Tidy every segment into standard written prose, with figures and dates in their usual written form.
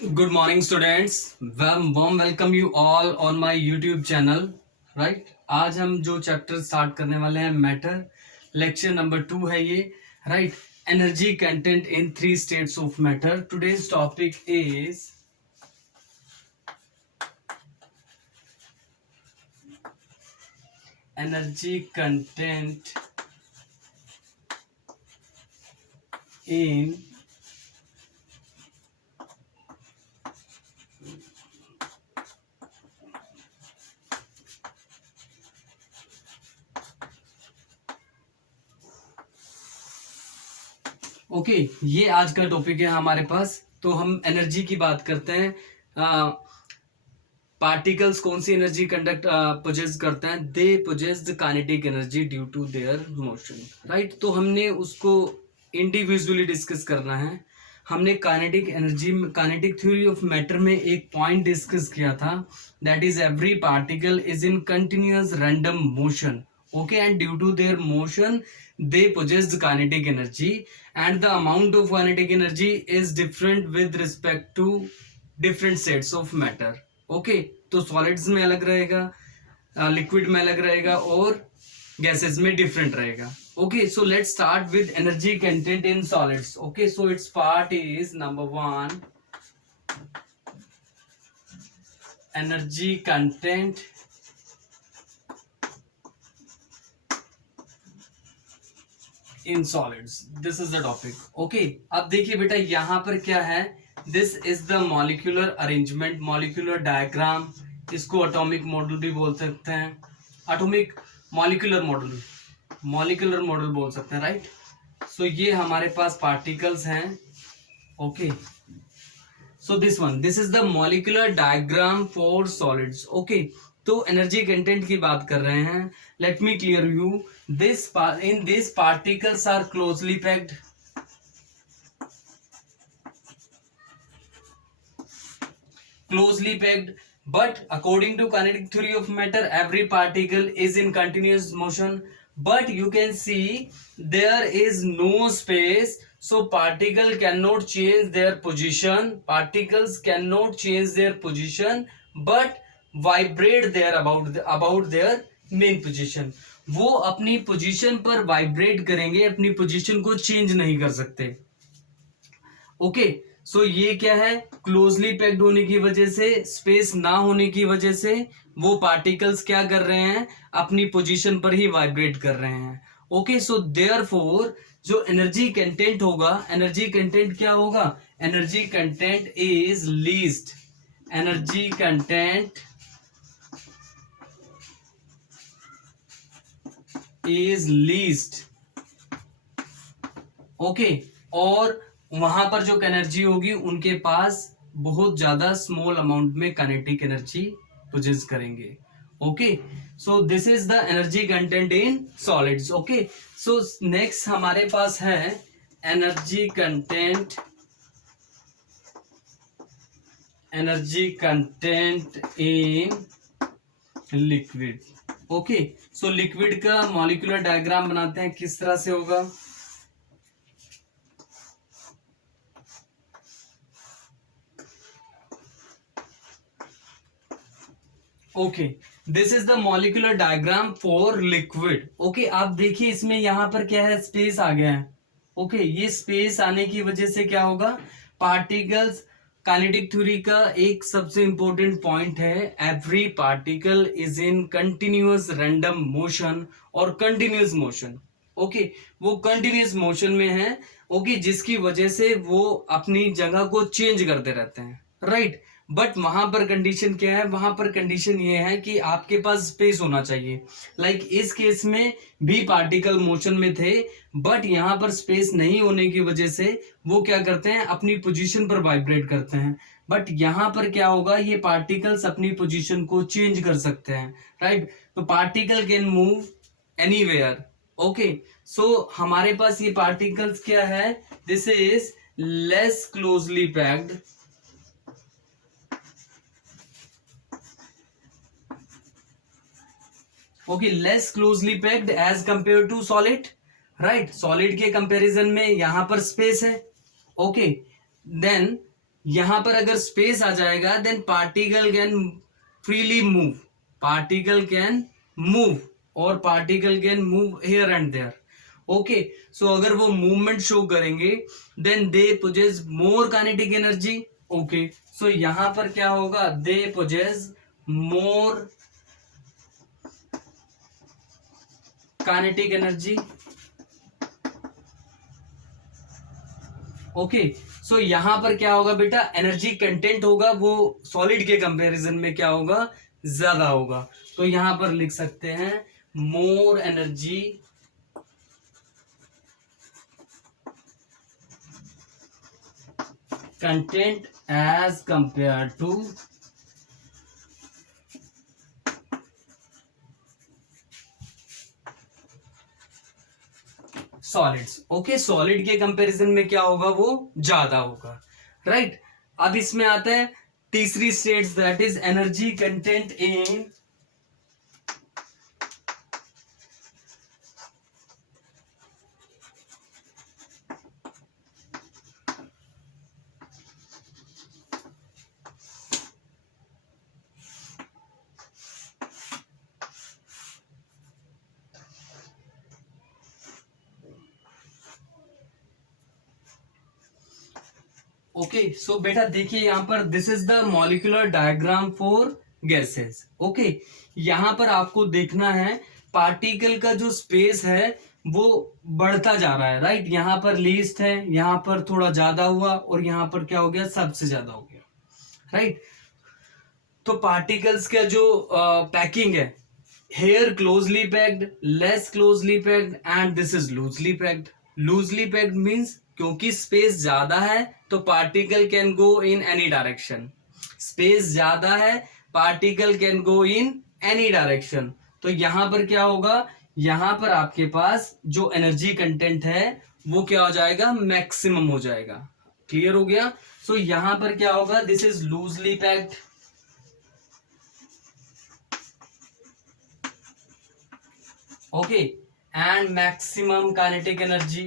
Good morning, students. Warm welcome you all on my YouTube channel. Right? आज हम जो chapter start करने वाले हैं मैटर लेक्चर नंबर 2 है ये. Right? Energy content in 3 states of matter. Today's topic is energy content in okay ये आज का टॉपिक है हमारे पास. तो हम एनर्जी की बात करते हैं. पार्टिकल्स कौन सी एनर्जी कंडक्ट पोजेस करते हैं? They possess the kinetic energy due to their motion. Right? तो हमने उसको इंडिविजुअली डिस्कस करना है. हमने kinetic energy, kinetic theory of matter में एक पॉइंट डिस्कस किया था, that is every particle is in continuous random motion. Okay, and due to their motion they possess the kinetic energy, and the amount of kinetic energy is different with respect to different sets of matter. Okay, तो solids में अलग रहेगा, liquid में अलग रहेगा और gases में different रहेगा. Okay, so let's start with energy content in solids. Okay, so its part is number 1, energy content in solids. This is the topic. Okay, अब देखिए बेटा यहां पर क्या है. This is the molecular arrangement, molecular diagram. इसको atomic model भी बोल सकते हैं, atomic molecular model, molecular model बोल सकते हैं. राइट? सो ये हमारे पास पार्टिकल्स हैं. Okay, so this is the molecular diagram for solids. Okay, तो एनर्जी कंटेंट की बात कर रहे हैं. Late me clear you. In these particles are closely packed. Closely packed, but according to kinetic theory of matter, every particle is in continuous motion. But you can see there is no space, so particle cannot change their position. Particles cannot change their position, but vibrate there about their main position. वो अपनी position पर vibrate करेंगे, अपनी position को change नहीं कर सकते. Okay, सो ये क्या है? क्लोजली पैक्ड होने की वजह से, स्पेस ना होने की वजह से वो पार्टिकल्स क्या कर रहे हैं? अपनी पोजीशन पर ही वाइब्रेट कर रहे हैं. ओके, सो देयरफॉर जो एनर्जी कंटेंट होगा, एनर्जी कंटेंट क्या होगा? Energy content is least. Energy content is least. Okay, और वहां पर जो एनर्जी होगी उनके पास बहुत ज्यादा स्मॉल अमाउंट में काइनेटिक एनर्जी पोजेस करेंगे. Okay, so this is the energy content in solids. Okay, so next हमारे पास है energy content, energy content in liquid. Okay, so liquid का मॉलिक्यूलर डायग्राम बनाते हैं. किस तरह से होगा? Okay, this is the molecular diagram for liquid. Okay, आप देखिए इसमें यहां पर क्या है? स्पेस आ गया है. ओके, ये स्पेस आने की वजह से क्या होगा? पार्टिकल्स, काइनेटिक थ्योरी का एक सबसे इंपॉर्टेंट पॉइंट है, every particle is in continuous random motion और कंटिन्यूअस मोशन. ओके, वो कंटिन्यूअस मोशन में है. ओके, जिसकी वजह से वो अपनी जगह को चेंज करते रहते हैं. राइट? बट वहां पर कंडीशन क्या है? वहां पर कंडीशन ये है कि आपके पास स्पेस होना चाहिए. लाइक इस केस में भी पार्टिकल मोशन में थे, बट यहां पर स्पेस नहीं होने की वजह से वो क्या करते हैं? अपनी पोजीशन पर वाइब्रेट करते हैं. बट यहां पर क्या होगा? ये पार्टिकल्स अपनी पोजीशन को चेंज कर सकते हैं. राइट? तो particle can move anywhere. Okay, so हमारे पास ये पार्टिकल्स क्या है? This is less closely packed. Okay, less closely packed as compare to solid. Right? Solid के कंपैरिजन में यहां पर स्पेस है. ओके, देन यहां पर अगर स्पेस आ जाएगा then particle can freely move, particle can move और particle can move here and there. Okay, so अगर वो मूवमेंट शो करेंगे then they possess more kinetic energy. Okay, so यहां पर क्या होगा, they possess more kinetic energy. Okay, so यहां पर क्या होगा बेटा, एनर्जी कंटेंट होगा वो सॉलिड के कंपैरिजन में क्या होगा, ज्यादा होगा। तो यहां पर लिख सकते हैं more energy content as compare to solids. Okay, solid के कंपैरिजन में क्या होगा, वो ज्यादा होगा, राइट। अब इसमें आता है तीसरी states, that is energy content in okay. So बेटा देखिए यहां पर this is the molecular diagram for gases. Okay, यहां पर आपको देखना है पार्टिकल का जो स्पेस है वो बढ़ता जा रहा है, राइट। यहां पर लीस्ट है, यहां पर थोड़ा ज्यादा हुआ और यहां पर क्या हो गया, सबसे ज्यादा हो गया, राइट। तो पार्टिकल्स का जो पैकिंग है, here closely packed, less closely packed and this is loosely packed. Loosely packed means क्योंकि स्पेस ज्यादा है तो particle can go in any direction, space ज्यादा है particle can go in any direction. तो यहां पर क्या होगा, यहां पर आपके पास जो एनर्जी कंटेंट है वो क्या हो जाएगा, मैक्सिमम हो जाएगा। क्लियर हो गया। सो यहां पर क्या होगा, this is loosely packed, okay, and maximum kinetic energy,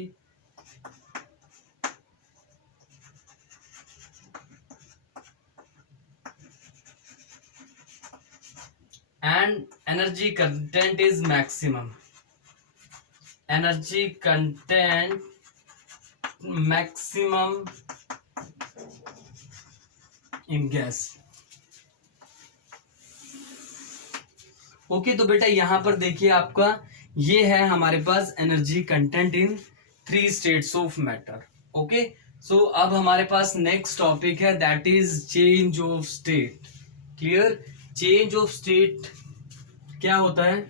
and energy content is maximum, energy content maximum in gas। Okay, तो बेटा यहां पर देखिए आपका ये है हमारे पास energy content in 3 states of matter. Okay, so अब हमारे पास नेक्स्ट टॉपिक है that is change of state. Clear, change of state क्या होता है,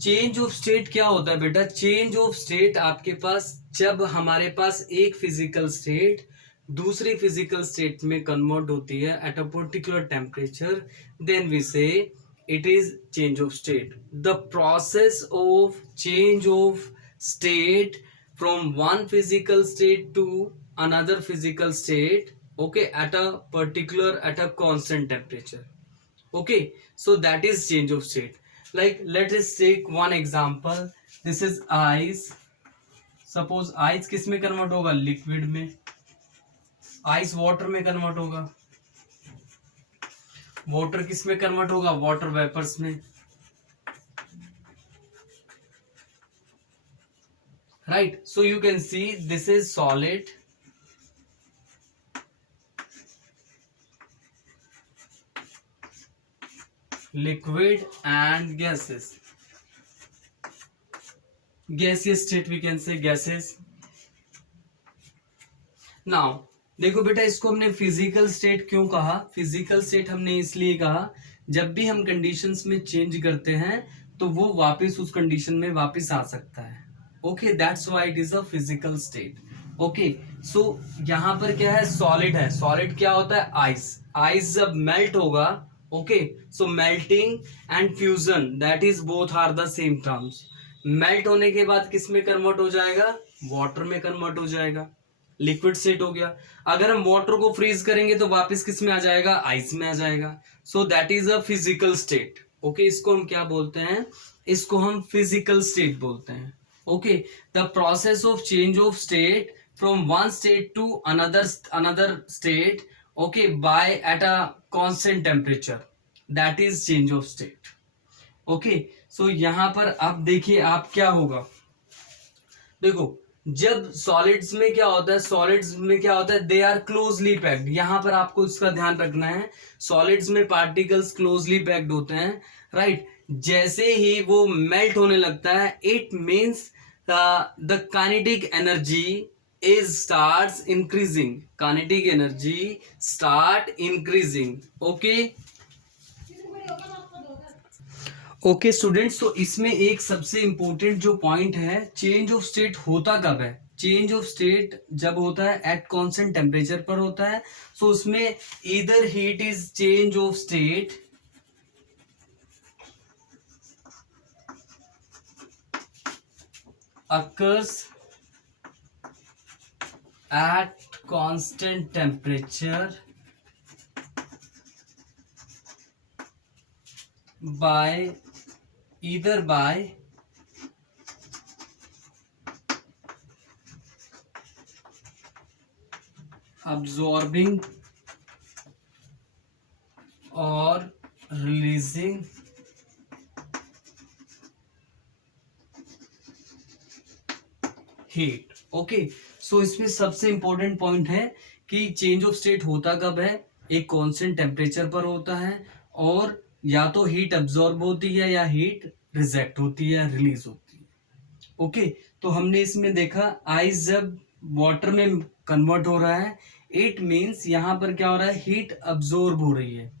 चेंज ऑफ स्टेट क्या होता है बेटा, चेंज ऑफ स्टेट आपके पास जब हमारे पास एक फिजिकल स्टेट दूसरी फिजिकल स्टेट में कन्वर्ट होती है at a particular temperature, then we say it is change of state. The process of change of state from one physical state to another physical state, okay, at a constant temperature। okay, so that is change of state। like let us take one example, this is ice। suppose ice किस में convert होगा, liquid में। ice water में convert होगा, water किस में convert होगा, water vapours में, right. So you can see this is solid, liquid and gases, gaseous state we can say gases। now देखो बेटा इसको हमने फिजिकल स्टेट क्यों कहा, फिजिकल स्टेट हमने इसलिए कहा जब भी हम कंडीशंस में चेंज करते हैं तो वो वापस उस कंडीशन में वापस आ सकता है। Okay, that's why it is a physical state. Okay, so यहां पर क्या है, सॉलिड है। सॉलिड क्या होता है, आइस। आइस जब मेल्ट होगा, okay, so melting and fusion that is both are the same terms. Melt होने के बाद किस में कन्वर्ट हो जाएगा, वाटर में कन्वर्ट हो जाएगा, लिक्विड स्टेट हो गया। अगर हम वाटर को फ्रीज करेंगे तो वापस किस में आ जाएगा, आइस में आ जाएगा। So that is a physical state. Okay, इसको हम क्या बोलते हैं, इसको हम फिजिकल स्टेट बोलते हैं। Okay, the process of change of state from one state to another state, okay, by at a constant temperature, that is change of state. Okay, so यहां पर आप देखिए आप क्या होगा, देखो जब सॉलिड्स में क्या होता है, सॉलिड्स में क्या होता है, दे आर क्लोजली पैक्ड। यहां पर आपको इसका ध्यान रखना है, सॉलिड्स में पार्टिकल्स क्लोजली पैक्ड होते हैं, राइट। जैसे ही वो मेल्ट होने लगता है, it means the kinetic energy is starts increasing, kinetic energy start increasing. Okay, okay students, तो इसमें एक सबसे इंपॉर्टेंट जो पॉइंट है, चेंज ऑफ स्टेट होता कब है? चेंज ऑफ स्टेट जब होता है एट कांस्टेंट टेम्परेचर पर होता है। सो उसमें इधर heat is change of state occurs at constant temperature by either by absorbing or releasing heat. Okay, so इसमें सबसे इंपॉर्टेंट पॉइंट है कि चेंज ऑफ स्टेट होता कब है, एक कांस्टेंट टेम्परेचर पर होता है, और या तो हीट अब्सॉर्ब होती है या हीट रिजेक्ट होती है, रिलीज होती है। ओके, तो हमने इसमें देखा आइस जब वाटर में कन्वर्ट हो रहा है, इट मींस यहां पर क्या हो रहा है, हीट अब्सॉर्ब हो रही है।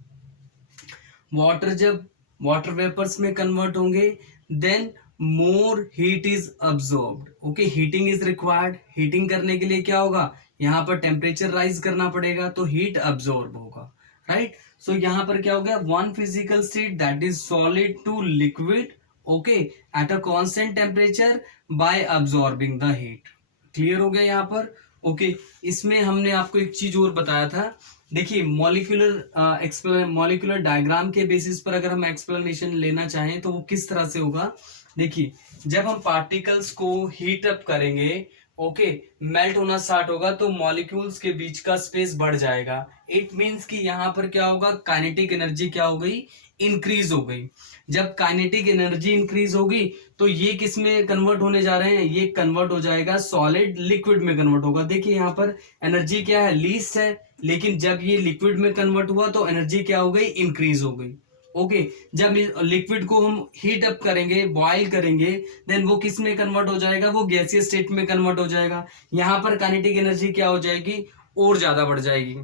वाटर जब वाटर वेपर्स में कन्वर्ट होंगे, then more heat is absorbed. Okay, heating is required, heating करने के लिए क्या होगा, यहाँ पर टेम्परेचर राइज करना पड़ेगा, तो हीट अब्सॉर्ब होगा, राइट। सो यहाँ पर क्या हो गया, one physical state that is solid to liquid, okay, at a constant temperature by absorbing the heat. Clear हो गया यहाँ पर। ओके, इसमें हमने आपको एक चीज और बताया था, देखिए मॉलिक्यूलर डायग्राम के बेसिस पर अगर हम एक्सप्लेनेशन लेना चाहें तो वो किस तरह से होगा। देखिए, जब हम पार्टिकल्स को हीट अप करेंगे, ओके, मेल्ट होना स्टार्ट होगा, तो मॉलिक्यूल्स के बीच का स्पेस बढ़ जाएगा। इट मींस कि यहां पर क्या होगा, काइनेटिक एनर्जी क्या हो गई, इंक्रीज हो गई। जब काइनेटिक एनर्जी इंक्रीज होगी तो ये किस में कन्वर्ट होने जा रहे हैं, ये कन्वर्ट हो जाएगा सॉलिड लिक्विड में कन्वर्ट होगा। देखिए यहाँ पर एनर्जी क्या है, लीस्ट है, लेकिन जब ये लिक्विड में कन्वर्ट हुआ तो एनर्जी क्या हो गई, इंक्रीज हो गई। ओके, जब लिक्विड को हम हीट अप करेंगे, बॉयल करेंगे, देन वो किस में कन्वर्ट हो जाएगा, वो गैसीय स्टेट में कन्वर्ट हो जाएगा। यहां पर काइनेटिक एनर्जी क्या हो जाएगी, और ज्यादा बढ़ जाएगी।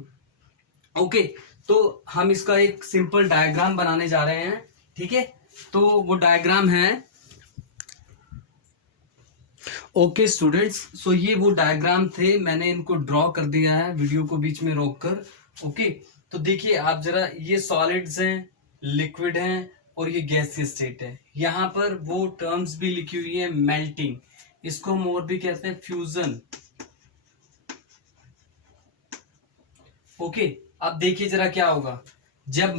ओके, तो हम इसका एक सिंपल डायग्राम बनाने जा रहे हैं, ठीक है। तो वो डायग्राम है, ओके स्टूडेंट्स, सो ये वो डायग्राम थे, मैंने इनको ड्रॉ कर दिया है वीडियो को बीच में रोककर। ओके, तो देखिए आप जरा, ये सॉलिड्स हैं, लिक्विड हैं, और ये गैसीय स्टेट है। यहाँ पर वो टर्म्स भी लिखी हुई है, मेल्टिंग, इसको हम और भी कहते हैं फ्यूजन। ओके, अब देखिए जरा क्या होगा, जब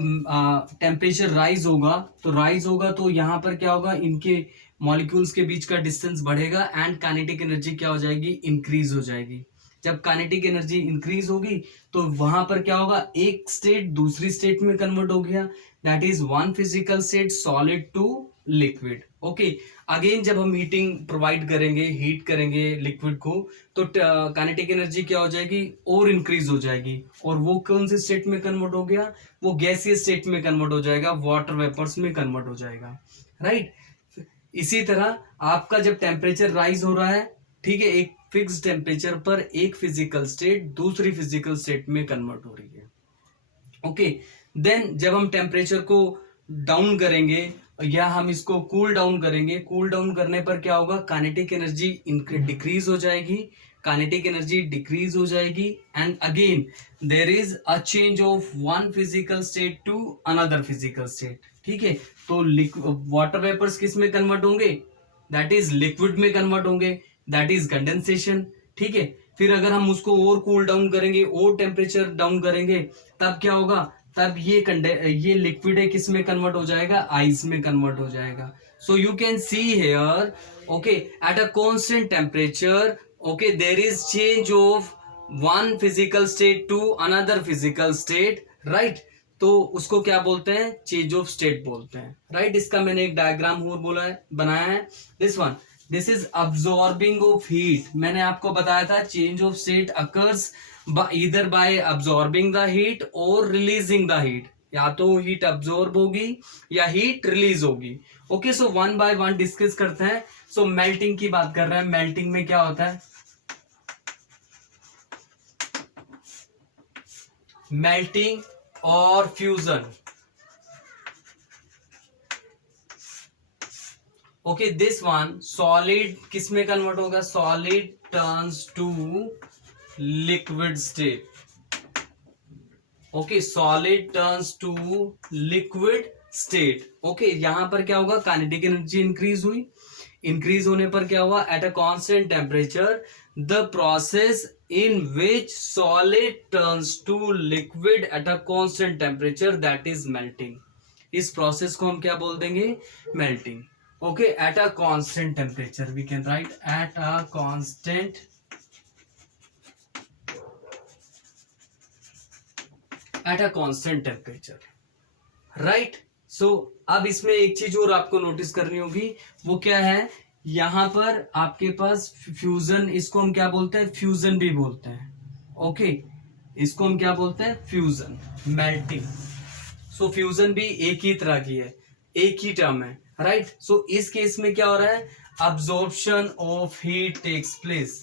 टेम्परेचर राइज होगा तो यहाँ पर क्या होगा, इनके मॉलिक्यूल्स के बीच का डिस्टेंस बढ़ेगा एंड काइनेटिक एनर्जी क्या हो जाएगी, इंक्रीज हो जाएगी। जब काइनेटिक एनर्जी इंक्रीज होगी तो वहां पर क्या होगा, एक स्टेट दूसरी स्टेट में कन्वर्ट हो गया, that is one physical state solid to liquid. Okay, again जब हम हीटिंग प्रोवाइड करेंगे, हीट करेंगे लिक्विड को, तो काइनेटिक एनर्जी क्या हो जाएगी, और इंक्रीज हो जाएगी, और वो कौन से स्टेट में कन्वर्ट हो गया, वो गैसीय स्टेट में कन्वर्ट हो जाएगा, वाटर वेपर्स में कन्वर्ट हो जाएगा, राइट। इसी तरह आपका जब टेम्परेचर राइज हो रहा है, ठीक है, एक फिक्स टेम्परेचर पर एक फिजिकल स्टेट दूसरी फिजिकल स्टेट में कन्वर्ट हो रही है। ओके, देन जब हम टेम्परेचर को डाउन करेंगे या हम इसको कूल डाउन करेंगे, कूल डाउन करने पर क्या होगा, काइनेटिक एनर्जी डिक्रीज हो जाएगी, काइनेटिक एनर्जी डिक्रीज हो जाएगी, and again there is a change of one physical state to another physical state. ठीक है, तो वाटर वेपर्स किस में कन्वर्ट होंगे, दैट इज लिक्विड में कन्वर्ट होंगे, दैट इज कंडेंसेशन। ठीक है, फिर अगर हम उसको और कूल डाउन करेंगे, और टेम्परेचर डाउन करेंगे, तब क्या होगा, तब ये लिक्विड है किस में कन्वर्ट हो जाएगा, आइस में कन्वर्ट हो जाएगा। So you can see here, okay, at a constant temperature, okay, there is change of one physical state to another physical state, right? तो उसको क्या बोलते हैं, चेंज ऑफ स्टेट बोलते हैं, राइट? इसका मैंने एक डायग्राम और बोला है, बनाया है, this one, this is absorbing of heat. मैंने आपको बताया था change of state occurs either by absorbing the heat और रिलीजिंग द हीट, या तो हीट अब्सॉर्ब होगी या हीट रिलीज होगी। Okay, so one by one discuss करते हैं। सो मेल्टिंग की बात कर रहे हैं, मेल्टिंग में क्या होता है, मेल्टिंग और fusion. Okay, this one, solid किस में कन्वर्ट होगा, solid turns to liquid state. Okay, solid turns to liquid state. Okay, यहां पर क्या होगा, काइनेटिक एनर्जी इंक्रीज हुई, इंक्रीज होने पर क्या हुआ, at a constant temperature the process in which solid turns to liquid at a constant temperature, that is melting. इस प्रोसेस को हम क्या बोल देंगे, melting. Okay, at a constant temperature, we can write at a constant, at a constant temperature, right? So अब इसमें एक चीज और आपको नोटिस करनी होगी, वो क्या है, यहां पर आपके पास फ्यूजन, इसको हम क्या बोलते हैं, फ्यूजन भी बोलते हैं। ओके, इसको हम क्या बोलते हैं, फ्यूजन, मेल्टिंग। सो फ्यूजन भी एक ही तरह की है, एक ही टर्म है, राइट? सो इस केस में क्या हो रहा है, absorption of heat takes place,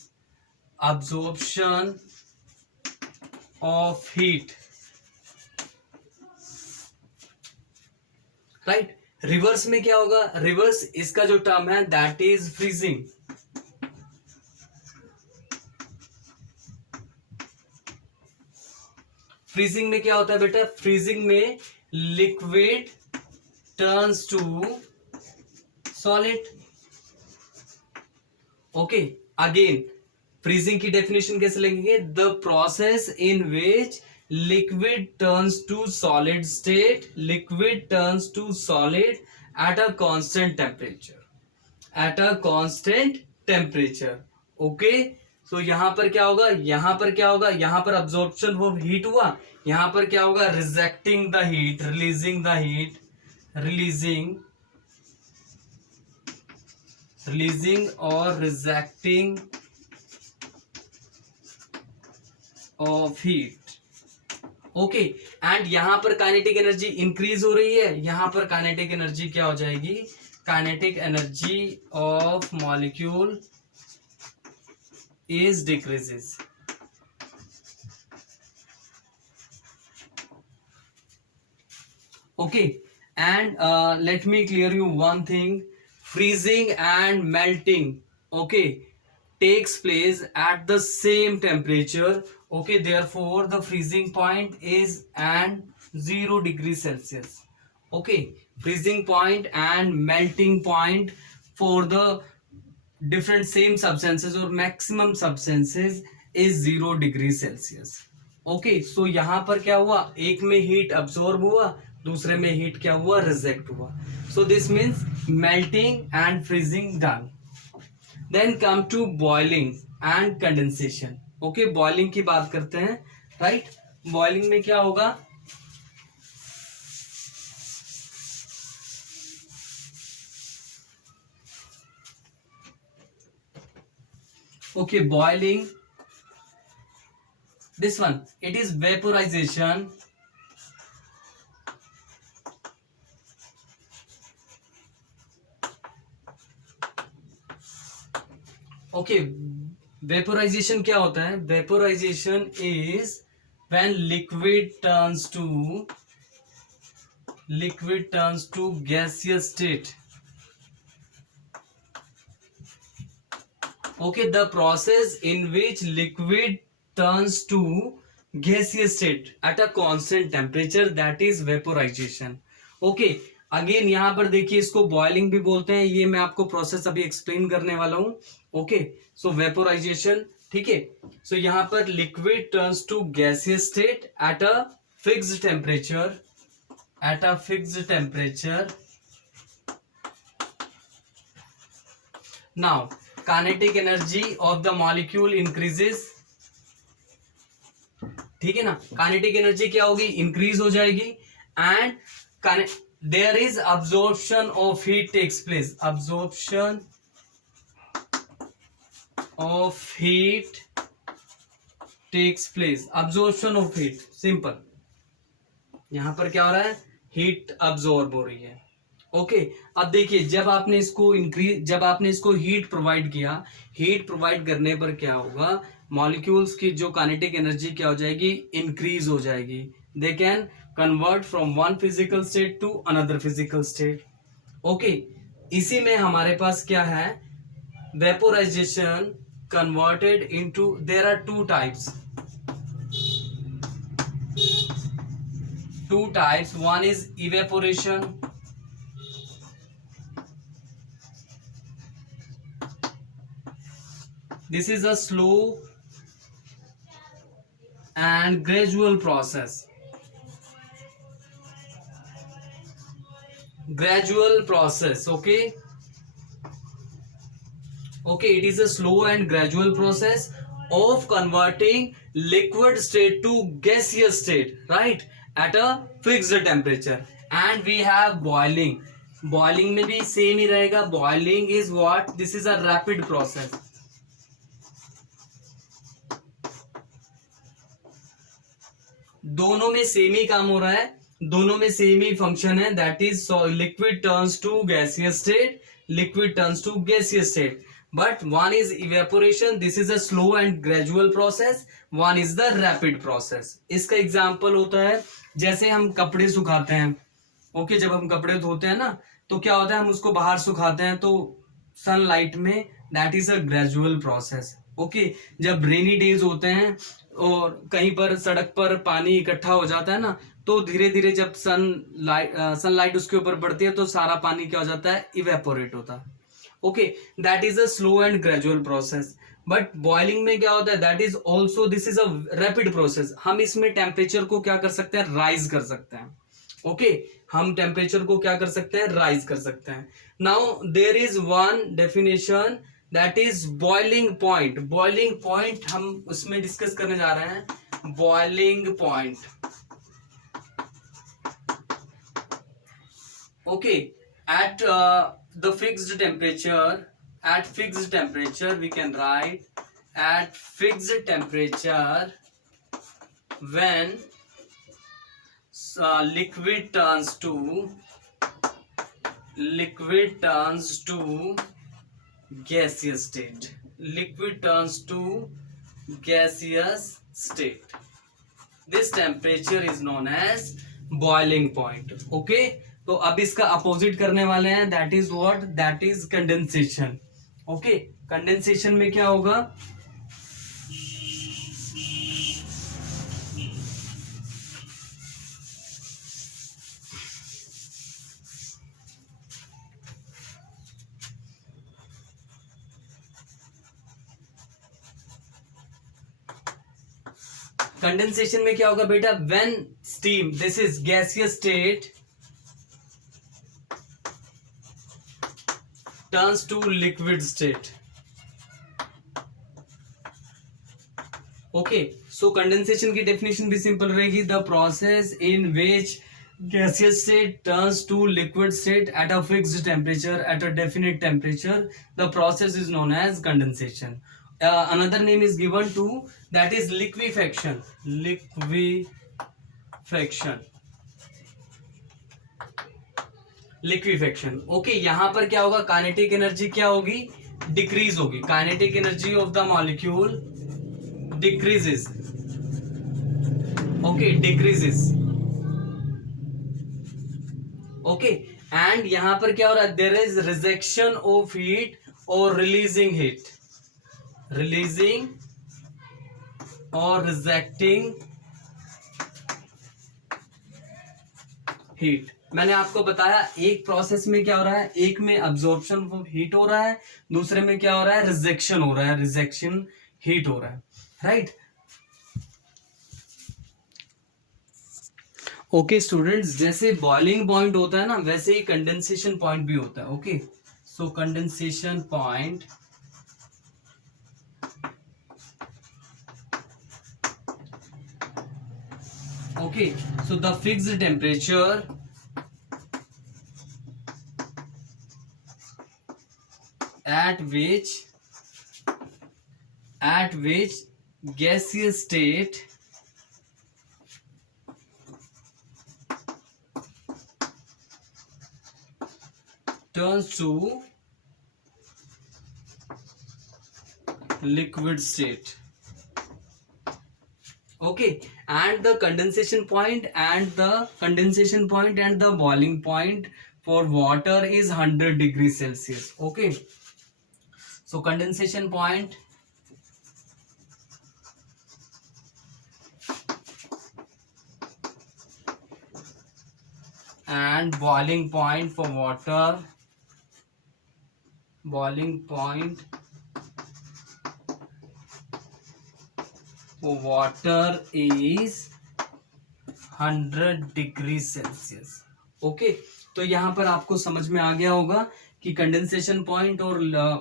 absorption of heat, right? Reverse में क्या होगा, रिवर्स इसका जो टर्म है दैट इज फ्रीजिंग। फ्रीजिंग में क्या होता है बेटा, फ्रीजिंग में liquid turns to solid. Okay, again freezing की डेफिनेशन कैसे लेंगे, the process in which liquid turns to solid state, liquid turns to solid at a constant temperature, at a constant temperature। Okay, so यहां पर क्या होगा, यहां पर क्या होगा, यहां पर अब्जॉर्प्शन ऑफ हीट हुआ, यहां पर क्या होगा, rejecting the heat, releasing the heat, releasing और rejecting of heat. Okay, and यहां पर काइनेटिक एनर्जी इंक्रीज हो रही है, यहां पर काइनेटिक एनर्जी क्या हो जाएगी, kinetic energy of molecule is decreases. Okay, and let me clear you one thing, freezing and melting, okay, takes place at the same temperature। okay, therefore the freezing point is at 0 degree Celsius। okay, freezing point and melting point for the different same substances or maximum substances is 0 degree Celsius। Okay, so यहां पर क्या हुआ, एक में heat absorb हुआ, दूसरे में heat क्या हुआ, रिजेक्ट हुआ। So this means melting and freezing done. Then come to boiling and condensation. Okay, boiling की बात करते हैं, राइट? बॉइलिंग में क्या होगा, okay, boiling, this one, it is vaporization, okay, vaporization क्या होता है, vaporization is when liquid turns to gaseous state। okay, the process in which liquid turns to gaseous state at a constant temperature, that is vaporization। okay, again यहां पर देखिए, इसको boiling भी बोलते हैं, ये मैं आपको प्रोसेस अभी एक्सप्लेन करने वाला हूं। ओके, सो वेपोराइजेशन, ठीक है। सो यहां पर liquid turns to gaseous state at a fixed temperature, now kinetic energy of the molecule increases, ठीक है ना, काइनेटिक एनर्जी क्या होगी, इंक्रीज हो जाएगी, and there is absorption of heat takes place, absorption of heat takes place, absorption of heat, simple, यहां पर क्या हो रहा है, हीट अब्जॉर्ब हो रही है। ओके अब देखिए जब आपने इसको हीट प्रोवाइड किया, हीट प्रोवाइड करने पर क्या होगा, मॉलिक्यूल्स की जो काइनेटिक एनर्जी क्या हो जाएगी, इंक्रीज हो जाएगी, they can convert from one physical state to another physical state. Okay इसी में हमारे पास क्या है, vaporization converted into, there are two types, one is evaporation, this is a slow and gradual process, okay, it is a slow and gradual process of converting liquid state to gaseous state, right, at a fixed temperature, and we have boiling, में भी same ही रहेगा, boiling is what, this is a rapid process, दोनों में same ही काम हो रहा है, दोनों में सेम ही फंक्शन है, that is liquid turns to gaseous state, but one is evaporation, this is a slow and gradual process, one is the rapid process. इसका एग्जांपल होता है जैसे हम कपड़े सुखाते हैं, ओके जब हम कपड़े धोते हैं ना तो क्या होता है, हम उसको बाहर सुखाते हैं तो सनलाइट में, that is a gradual process. Okay जब रेनी डेज होते हैं और कहीं पर सड़क पर पानी इकट्ठा हो जाता है ना, तो धीरे धीरे जब सनलाइट उसके ऊपर पड़ती है तो सारा पानी क्या हो जाता है, इवेपोरेट होता है। Okay that is a slow and gradual process. But boiling में क्या होता है, that is also, this is a rapid process, हम इसमें टेम्परेचर को क्या कर सकते हैं, राइज कर सकते हैं। ओके हम टेम्परेचर को क्या कर सकते हैं, राइज कर सकते हैं। Now there is one definition, that is boiling point. Boiling point हम उसमें डिस्कस करने जा रहे हैं, boiling point. Okay at the fixed temperature we can write at fixed temperature when liquid turns to gaseous state, this temperature is known as boiling point। okay तो अब इसका opposite करने वाले हैं, that is what, that is condensation. Okay condensation में क्या होगा, condensation में क्या होगा बेटा, when steam, this is gaseous state, turns to liquid state। okay so condensation की definition भी simple रहेगी, the process in which gaseous state turns to liquid state at a fixed temperature at a definite temperature, the process is known as condensation। another name is given to, that is liquefaction। Okay यहां पर क्या होगा, kinetic energy क्या होगी, decrease होगी, kinetic energy of the molecule decreases. Okay decreases. Okay and यहां पर क्या हो रहा है, there is rejection of heat और रिलीजिंग और रिजेक्टिंग हीट। मैंने आपको बताया एक प्रोसेस में क्या हो रहा है, एक में अब्जॉर्प्शन ऑफ हीट हो रहा है, दूसरे में क्या हो रहा है, रिजेक्शन हो रहा है, रिजेक्शन हीट हो रहा है, राइट। ओके स्टूडेंट्स, जैसे बॉइलिंग पॉइंट होता है ना, वैसे ही कंडेंसेशन पॉइंट भी होता है। Okay So condensation point okay, so the fixed temperature at which gaseous state turns to liquid state. Okay, and the condensation point and the boiling point for water is 100 degrees Celsius. Okay, so condensation point and boiling point for water, boiling point for water is 100 degree Celsius. Okay, तो यहाँ पर आपको समझ में आ गया होगा कि condensation point और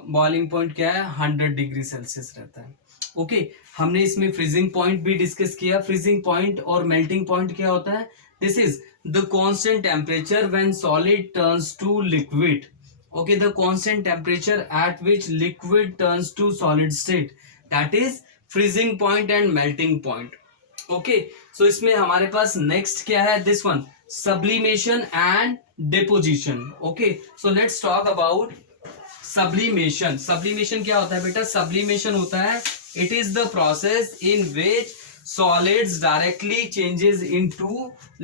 बॉइलिंग पॉइंट क्या है, 100 डिग्री सेल्सियस रहता है. ओके, हमने इसमें फ्रीजिंग पॉइंट भी डिस्कस किया. फ्रीजिंग पॉइंट और मेल्टिंग पॉइंट क्या होता है? This is the constant temperature when solid turns to liquid. Okay, the constant temperature at which liquid turns to solid state, that is freezing point and melting point. Okay, so इसमें हमारे पास next क्या है? This one, sublimation and deposition. Okay, so let's talk about sublimation. Sublimation क्या होता है बेटा? Sublimation होता है, it is the process in which solids directly changes into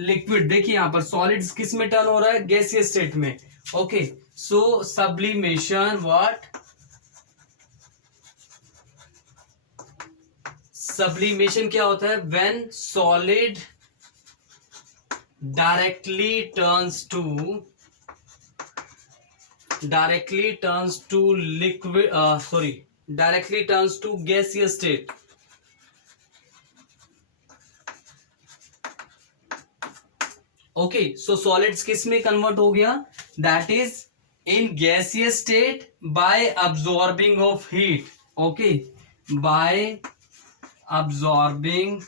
liquid. देखिए यहाँ पर solids किस में टर्न हो रहा है? Gaseous state में. Okay, so sublimation, what? Sublimation क्या होता है? When solid directly turns to liquid, directly turns to gaseous state. Okay, so solids किस में convert हो गया? That is in gaseous state by absorbing of heat. Okay, by absorbing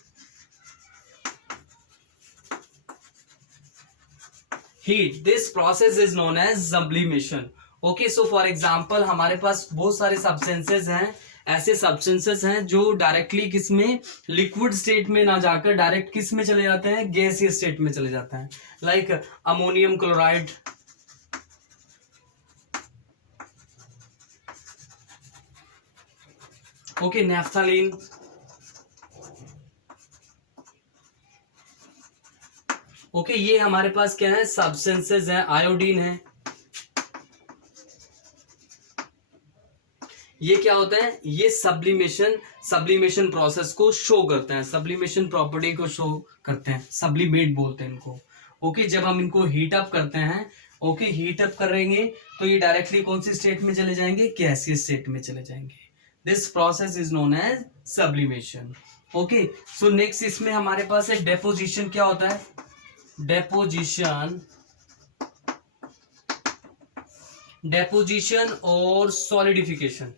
heat, this process is known as sublimation. Okay, so for example हमारे पास बहुत सारे substances हैं, ऐसे substances हैं जो डायरेक्टली किस में, लिक्विड स्टेट में ना जाकर डायरेक्ट किस में चले जाते हैं, गैसियस स्टेट में चले जाते हैं. Like ammonium chloride, okay, naphthalene, okay, ये हमारे पास क्या है, सब्सटेंसेस हैं. आयोडीन है, ये क्या होता है, ये सब्लिमेशन प्रोसेस को शो करते हैं, सब्लिमेशन प्रॉपर्टी को शो करते हैं, सब्लिमेट बोलते हैं इनको. ओके, जब हम इनको हीट अप करते हैं, ओके, हीट अप करेंगे तो ये डायरेक्टली कौन सी स्टेट में चले जाएंगे, गैसियस स्टेट में चले जाएंगे. This process is known as sublimation. Okay, so next इसमें हमारे पास है डेपोजिशन. क्या होता है डेपोजिशन और सॉलिडिफिकेशन.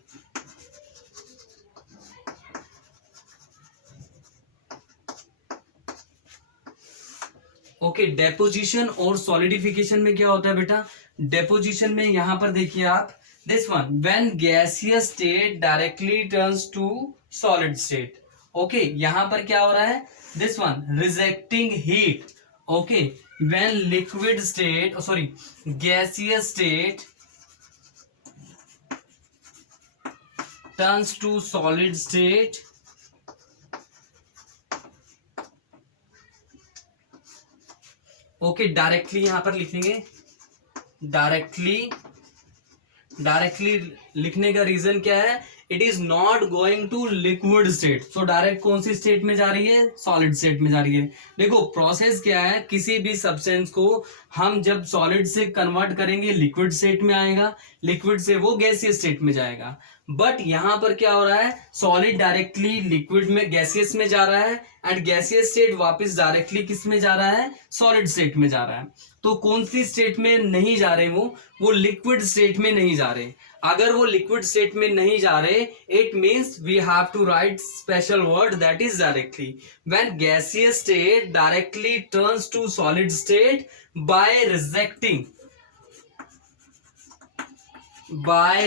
ओके, डेपोजिशन और सॉलिडिफिकेशन में क्या होता है बेटा? डेपोजिशन में यहां पर देखिए आप, this one, when gaseous state directly turns to solid state. Okay, यहां पर क्या हो रहा है, this one, rejecting heat. Okay, when liquid state, gaseous state turns to solid state, okay, directly यहां पर लिखेंगे, डायरेक्टली लिखने का रीजन क्या है, it is not going to liquid state, so direct कौन सी स्टेट में जा रही है, सॉलिड स्टेट में जा रही है। देखो प्रोसेस क्या है, किसी भी सब्सटेंस को हम जब सॉलिड से कन्वर्ट करेंगे लिक्विड स्टेट में आएगा, लिक्विड से वो गैसियस स्टेट में जाएगा। बट यहां पर क्या हो रहा है, सॉलिड डायरेक्टली लिक्विड में गैसियस में जा रहा है एंड गैसियस स्टेट वापस डायरेक्टली किस में जा रहा है, सॉलिड स्टेट में जा रहा है। तो कौन सी स्टेट में नहीं जा रहे, वो लिक्विड स्टेट में नहीं जा रहे। अगर वो लिक्विड स्टेट में नहीं जा रहे, it means we have to write special word that is directly. When gaseous state directly turns to solid state by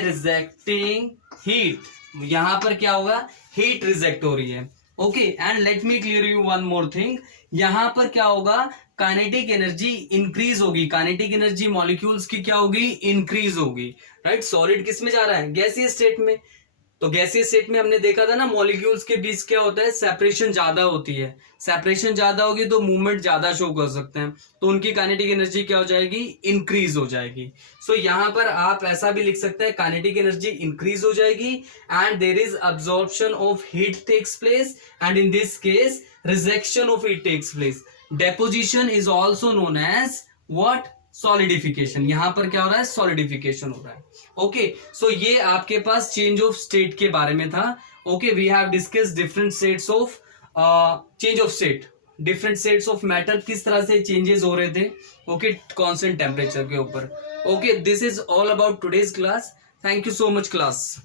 rejecting heat, यहां पर क्या होगा, हीट रिजेक्ट हो रही है। Okay, and let me clear you one more thing, यहां पर क्या होगा, काइनेटिक एनर्जी इंक्रीज होगी, काइनेटिक एनर्जी मॉलिक्यूल्स की क्या होगी, इंक्रीज होगी, राइट। सॉलिड किस में जा रहा है, गैसीय स्टेट में। तो गैसीय स्टेट में हमने देखा था ना, मॉलिक्यूल्स के बीच क्या होता है, सेपरेशन ज्यादा होती है, सेपरेशन ज्यादा होगी तो मूवमेंट ज्यादा शो कर सकते हैं, तो उनकी काइनेटिक एनर्जी क्या हो जाएगी, इंक्रीज हो जाएगी। सो यहां पर आप ऐसा भी लिख सकते हैं, काइनेटिक एनर्जी इंक्रीज हो जाएगी and there is absorption of heat takes place and in this case rejection of heat takes place. Deposition is also known as what, solidification. यहां पर क्या हो रहा है, सॉलिडिफिकेशन हो रहा है। ओके, सो ये आपके पास चेंज ऑफ स्टेट के बारे में था। Okay, we have discuss different states of change of state, different states of matter, किस तरह से चेंजेस हो रहे थे, ओके, कांस्टेंट टेम्परेचर के ऊपर। Okay, this is all about today's class. Thank you so much class.